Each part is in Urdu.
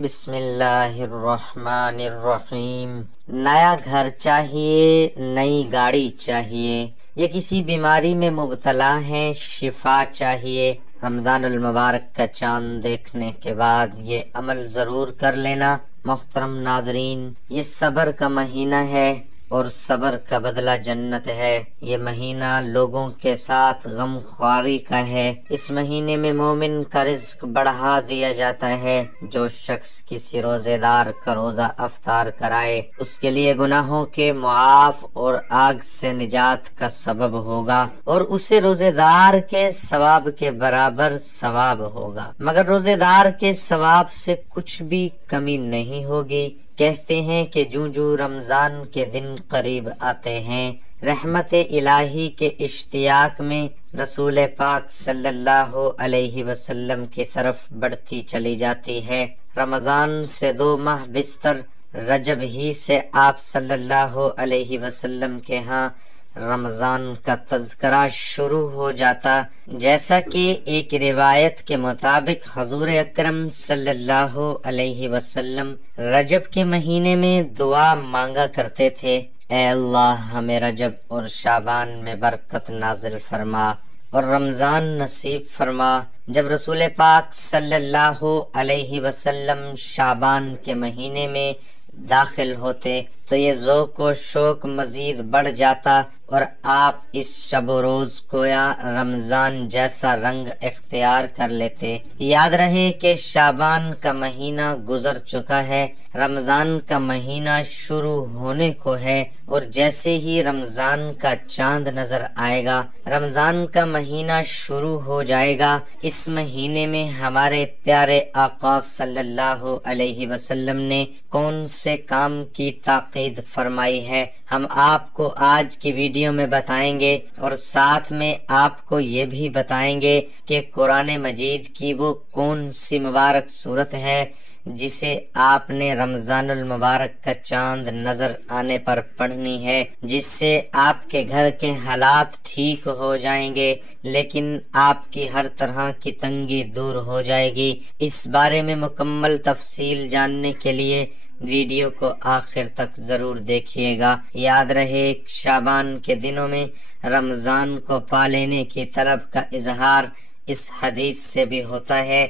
بسم اللہ الرحمن الرحیم۔ نیا گھر چاہیے، نئی گاڑی چاہیے، یہ کسی بیماری میں مبتلا ہیں، شفا چاہیے۔ رمضان المبارک کا چاند دیکھنے کے بعد یہ عمل ضرور کر لینا۔ محترم ناظرین، یہ صبر کا مہینہ ہے اور صبر کا بدلہ جنت ہے۔ یہ مہینہ لوگوں کے ساتھ غم خواری کا ہے۔ اس مہینے میں مومن کا رزق بڑھا دیا جاتا ہے۔ جو شخص کسی روزے دار کا روزہ افطار کرائے، اس کے لیے گناہوں کے معاف اور آگ سے نجات کا سبب ہوگا، اور اسے روزے دار کے ثواب کے برابر ثواب ہوگا، مگر روزے دار کے ثواب سے کچھ بھی کمی نہیں ہوگی۔ کہتے ہیں کہ جوں رمضان کے دن قریب آتے ہیں، رحمت الہی کے اشتیاق میں رسول پاک صلی اللہ علیہ وسلم کی طرف بڑھتی چلی جاتی ہے۔ رمضان سے 2 ماہ بستر رجب ہی سے آپ صلی اللہ علیہ وسلم کے ہاں رمضان کا تذکرہ شروع ہو جاتا، جیسا کہ ایک روایت کے مطابق حضور اکرم صلی اللہ علیہ وسلم رجب کے مہینے میں دعا مانگا کرتے تھے، اے اللہ ہمیں رجب اور شعبان میں برکت نازل فرما اور رمضان نصیب فرما۔ جب رسول پاک صلی اللہ علیہ وسلم شعبان کے مہینے میں داخل ہوتے تو یہ ذوق و شوق مزید بڑھ جاتا اور آپ اس شب و روز کو یا رمضان جیسا رنگ اختیار کر لیتے۔ یاد رہے کہ شعبان کا مہینہ گزر چکا ہے، رمضان کا مہینہ شروع ہونے کو ہے، اور جیسے ہی رمضان کا چاند نظر آئے گا رمضان کا مہینہ شروع ہو جائے گا۔ اس مہینے میں ہمارے پیارے آقا صلی اللہ علیہ وسلم نے کون سے کام کی تاکید فرمائی ہے، ہم آپ کو آج کی ویڈیو میں بتائیں گے، اور ساتھ میں آپ کو یہ بھی بتائیں گے کہ قرآن مجید کی وہ کون سی مبارک سورت ہے جسے آپ نے رمضان المبارک کا چاند نظر آنے پر پڑھنی ہے، جس سے آپ کے گھر کے حالات ٹھیک ہو جائیں گے، لیکن آپ کی ہر طرح کی تنگی دور ہو جائے گی۔ اس بارے میں مکمل تفصیل جاننے کے لیے ویڈیو کو آخر تک ضرور دیکھیے گا۔ یاد رہے شعبان کے دنوں میں رمضان کو پا لینے کی طلب کا اظہار اس حدیث سے بھی ہوتا ہے،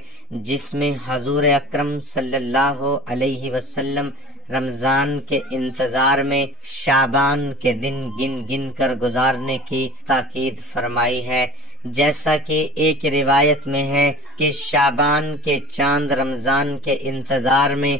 جس میں حضور اکرم صلی اللہ علیہ وسلم رمضان کے انتظار میں شعبان کے دن گن گن کر گزارنے کی تاکید فرمائی ہے۔ جیسا کہ ایک روایت میں ہے کہ شعبان کے چاند رمضان کے انتظار میں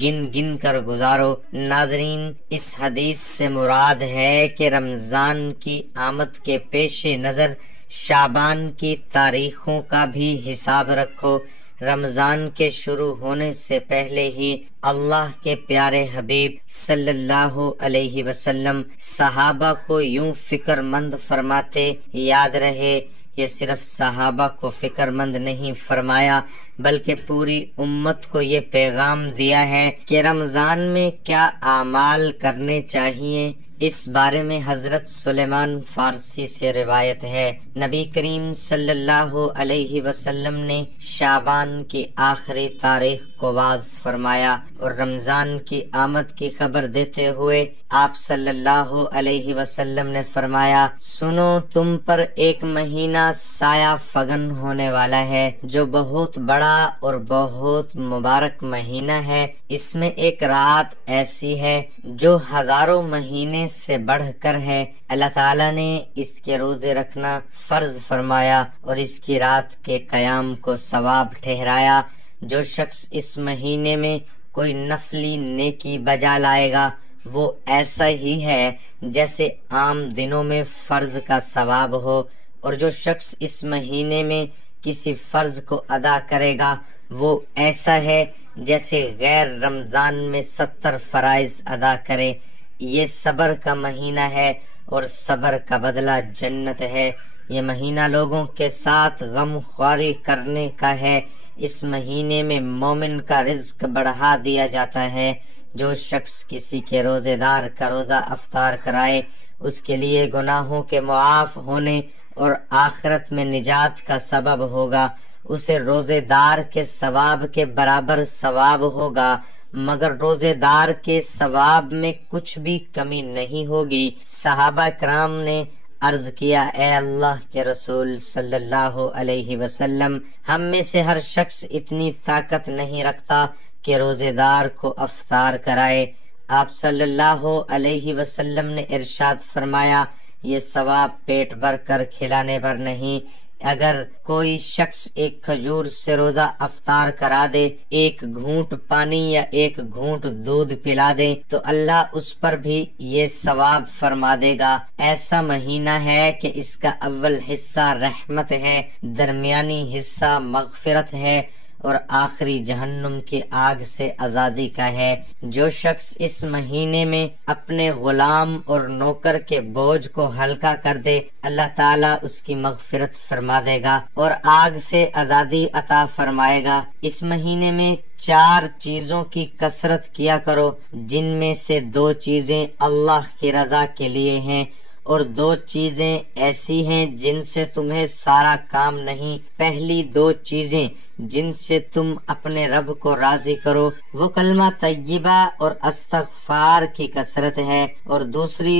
گن گن کر گزارو۔ ناظرین، اس حدیث سے مراد ہے کہ رمضان کی آمد کے پیش نظر شعبان کی تاریخوں کا بھی حساب رکھو۔ رمضان کے شروع ہونے سے پہلے ہی اللہ کے پیارے حبیب صلی اللہ علیہ وسلم صحابہ کو یوں فکر مند فرماتے۔ یاد رہے یہ صرف صحابہ کو فکر مند نہیں فرمایا، بلکہ پوری امت کو یہ پیغام دیا ہے کہ رمضان میں کیا اعمال کرنے چاہیے۔ اس بارے میں حضرت سلیمان فارسی سے روایت ہے، نبی کریم صلی اللہ علیہ وسلم نے شعبان کی آخری تاریخ کو واضح فرمایا، اور رمضان کی آمد کی خبر دیتے ہوئے آپ صلی اللہ علیہ وسلم نے فرمایا، سنو تم پر ایک مہینہ سایہ فگن ہونے والا ہے جو بہت بڑا اور بہت مبارک مہینہ ہے۔ اس میں ایک رات ایسی ہے جو ہزاروں مہینے سے بڑھ کر ہے۔ اللہ تعالیٰ نے اس کے روزے رکھنا فرض فرمایا اور اس کی رات کے قیام کو ثواب ٹھہرایا۔ جو شخص اس مہینے میں کوئی نفلی نیکی بجا لائے گا وہ ایسا ہی ہے جیسے عام دنوں میں فرض کا ثواب ہو، اور جو شخص اس مہینے میں کسی فرض کو ادا کرے گا وہ ایسا ہے جیسے غیر رمضان میں 70 فرائض ادا کرے۔ یہ صبر کا مہینہ ہے اور صبر کا بدلہ جنت ہے۔ یہ مہینہ لوگوں کے ساتھ غم خواری کرنے کا ہے۔ اس مہینے میں مومن کا رزق بڑھا دیا جاتا ہے۔ جو شخص کسی کے روزے دار کا روزہ افطار کرائے اس کے لیے گناہوں کے معاف ہونے اور آخرت میں نجات کا سبب ہوگا، اسے روزے دار کے ثواب کے برابر ثواب ہوگا، مگر روزے دار کے ثواب میں کچھ بھی کمی نہیں ہوگی۔ صحابہ کرام نے عرض کیا، اے اللہ کے رسول صلی اللہ علیہ وسلم، ہم میں سے ہر شخص اتنی طاقت نہیں رکھتا کہ روزے دار کو افطار کرائے۔ آپ صلی اللہ علیہ وسلم نے ارشاد فرمایا، یہ ثواب پیٹ بھر کر کھلانے پر نہیں، اگر کوئی شخص ایک کھجور سے روزہ افطار کرا دے، ایک گھونٹ پانی یا ایک گھونٹ دودھ پلا دے، تو اللہ اس پر بھی یہ ثواب فرما دے گا۔ ایسا مہینہ ہے کہ اس کا اول حصہ رحمت ہے، درمیانی حصہ مغفرت ہے اور آخری جہنم کی آگ سے آزادی کا ہے۔ جو شخص اس مہینے میں اپنے غلام اور نوکر کے بوجھ کو ہلکا کر دے، اللہ تعالیٰ اس کی مغفرت فرما دے گا اور آگ سے آزادی عطا فرمائے گا۔ اس مہینے میں 4 چیزوں کی کثرت کیا کرو، جن میں سے 2 چیزیں اللہ کی رضا کے لیے ہیں اور 2 چیزیں ایسی ہیں جن سے تمہیں سارا کام نہیں۔ پہلی 2 چیزیں جن سے تم اپنے رب کو راضی کرو وہ کلمہ طیبہ اور استغفار کی کثرت ہے، اور دوسری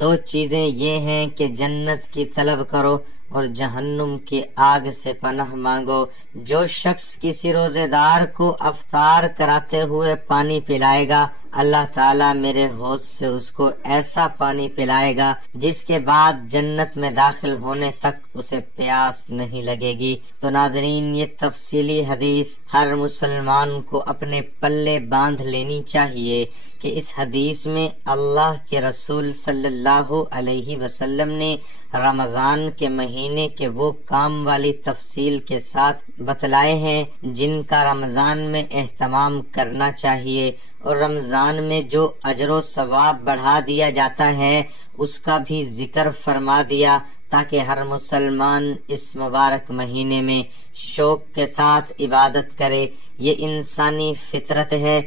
2 چیزیں یہ ہیں کہ جنت کی طلب کرو اور جہنم کی آگ سے پناہ مانگو۔ جو شخص کسی روزے دار کو افطار کراتے ہوئے پانی پلائے گا، اللہ تعالیٰ میرے حوض سے اس کو ایسا پانی پلائے گا جس کے بعد جنت میں داخل ہونے تک اسے پیاس نہیں لگے گی۔ تو ناظرین، یہ تفصیلی حدیث ہر مسلمان کو اپنے پلے باندھ لینی چاہیے کہ اس حدیث میں اللہ کے رسول صلی اللہ علیہ وسلم نے رمضان کے مہینے کے وہ کام والی تفصیل کے ساتھ بتلائے ہیں جن کا رمضان میں اہتمام کرنا چاہیے، اور رمضان میں جو اجر و ثواب بڑھا دیا جاتا ہے اس کا بھی ذکر فرما دیا، تاکہ ہر مسلمان اس مبارک مہینے میں شوق کے ساتھ عبادت کرے۔ یہ انسانی فطرت ہے،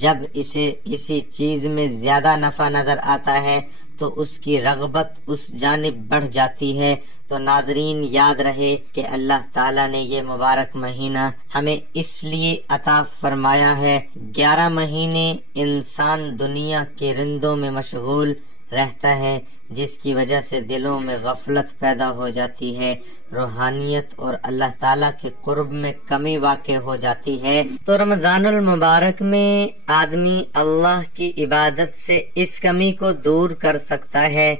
جب اسے کسی چیز میں زیادہ نفع نظر آتا ہے تو اس کی رغبت اس جانب بڑھ جاتی ہے۔ تو ناظرین، یاد رہے کہ اللہ تعالیٰ نے یہ مبارک مہینہ ہمیں اس لیے عطا فرمایا ہے۔ 11 مہینے انسان دنیا کے رندوں میں مشغول رہتا ہے، جس کی وجہ سے دلوں میں غفلت پیدا ہو جاتی ہے، روحانیت اور اللہ تعالیٰ کے قرب میں کمی واقع ہو جاتی ہے۔ تو رمضان المبارک میں آدمی اللہ کی عبادت سے اس کمی کو دور کر سکتا ہے،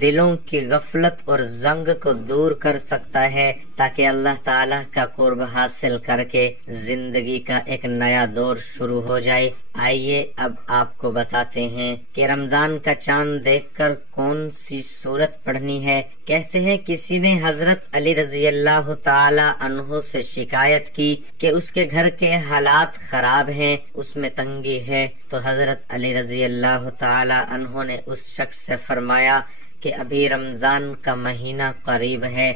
دلوں کی غفلت اور زنگ کو دور کر سکتا ہے، تاکہ اللہ تعالیٰ کا قرب حاصل کر کے زندگی کا ایک نیا دور شروع ہو جائے۔ آئیے اب آپ کو بتاتے ہیں کہ رمضان کا چاند دیکھ کر کون سی سورت پڑھنی ہے۔ کہتے ہیں کسی نے حضرت علی رضی اللہ تعالی عنہ سے شکایت کی کہ اس کے گھر کے حالات خراب ہیں، اس میں تنگی ہے، تو حضرت علی رضی اللہ تعالی عنہ نے اس شخص سے فرمایا کہ ابھی رمضان کا مہینہ قریب ہے،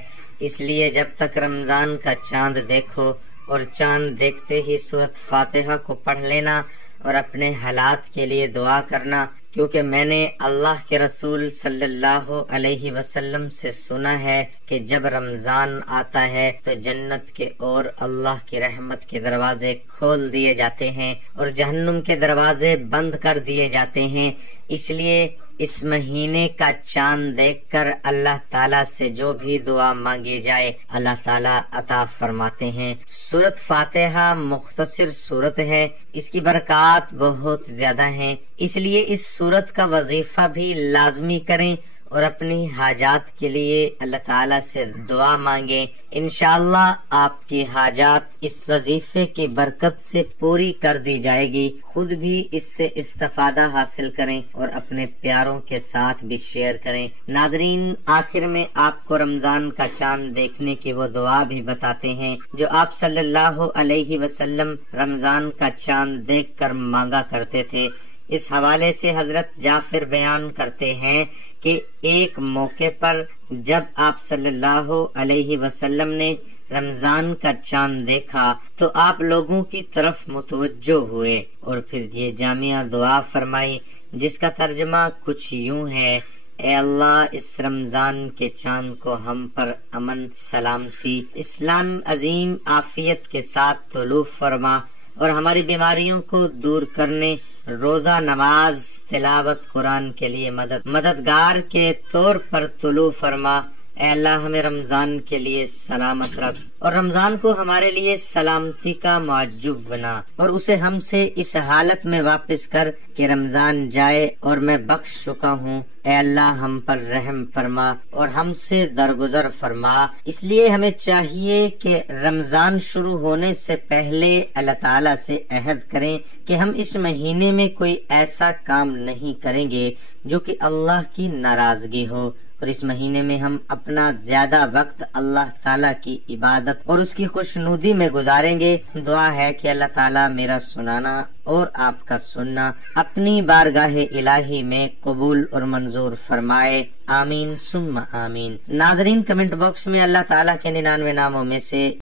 اس لیے جب تک رمضان کا چاند دیکھو اور چاند دیکھتے ہی سورۃ فاتحہ کو پڑھ لینا اور اپنے حالات کے لیے دعا کرنا، کیونکہ میں نے اللہ کے رسول صلی اللہ علیہ وسلم سے سنا ہے کہ جب رمضان آتا ہے تو جنت کے اور اللہ کی رحمت کے دروازے کھول دیے جاتے ہیں اور جہنم کے دروازے بند کر دیے جاتے ہیں۔ اس لیے اس مہینے کا چاند دیکھ کر اللہ تعالیٰ سے جو بھی دعا مانگی جائے اللہ تعالیٰ عطا فرماتے ہیں۔ سورۃ فاتحہ مختصر سورت ہے، اس کی برکات بہت زیادہ ہیں، اس لیے اس سورت کا وظیفہ بھی لازمی کریں اور اپنی حاجات کے لیے اللہ تعالیٰ سے دعا مانگیں۔ انشاءاللہ آپ کی حاجات اس وظیفے کی برکت سے پوری کر دی جائے گی۔ خود بھی اس سے استفادہ حاصل کریں اور اپنے پیاروں کے ساتھ بھی شیئر کریں۔ ناظرین، آخر میں آپ کو رمضان کا چاند دیکھنے کی وہ دعا بھی بتاتے ہیں جو آپ صلی اللہ علیہ وسلم رمضان کا چاند دیکھ کر مانگا کرتے تھے۔ اس حوالے سے حضرت جعفر بیان کرتے ہیں کہ ایک موقع پر جب آپ صلی اللہ علیہ وسلم نے رمضان کا چاند دیکھا تو آپ لوگوں کی طرف متوجہ ہوئے اور پھر یہ جامعہ دعا فرمائی، جس کا ترجمہ کچھ یوں ہے اے اللہ اس رمضان کے چاند کو ہم پر امن سلامتی اسلام عظیم عافیت کے ساتھ طلوع فرما اور ہماری بیماریوں کو دور کرنے روزہ نماز تلاوت قرآن کے لیے مددگار کے طور پر طلوع فرما۔ اے اللہ ہمیں رمضان کے لیے سلامت رکھ اور رمضان کو ہمارے لیے سلامتی کا معجب بنا اور اسے ہم سے اس حالت میں واپس کر کہ رمضان جائے اور میں بخش چکا ہوں۔ اے اللہ ہم پر رحم فرما اور ہم سے درگزر فرما۔ اس لیے ہمیں چاہیے کہ رمضان شروع ہونے سے پہلے اللہ تعالیٰ سے عہد کریں کہ ہم اس مہینے میں کوئی ایسا کام نہیں کریں گے جو کہ اللہ کی ناراضگی ہو، اور اس مہینے میں ہم اپنا زیادہ وقت اللہ تعالیٰ کی عبادت اور اس کی خوشنودی میں گزاریں گے۔ دعا ہے کہ اللہ تعالیٰ میرا سنانا اور آپ کا سننا اپنی بارگاہ الہی میں قبول اور منظور فرمائے، آمین ثم آمین۔ ناظرین، کمنٹ باکس میں اللہ تعالیٰ کے 99 ناموں میں سے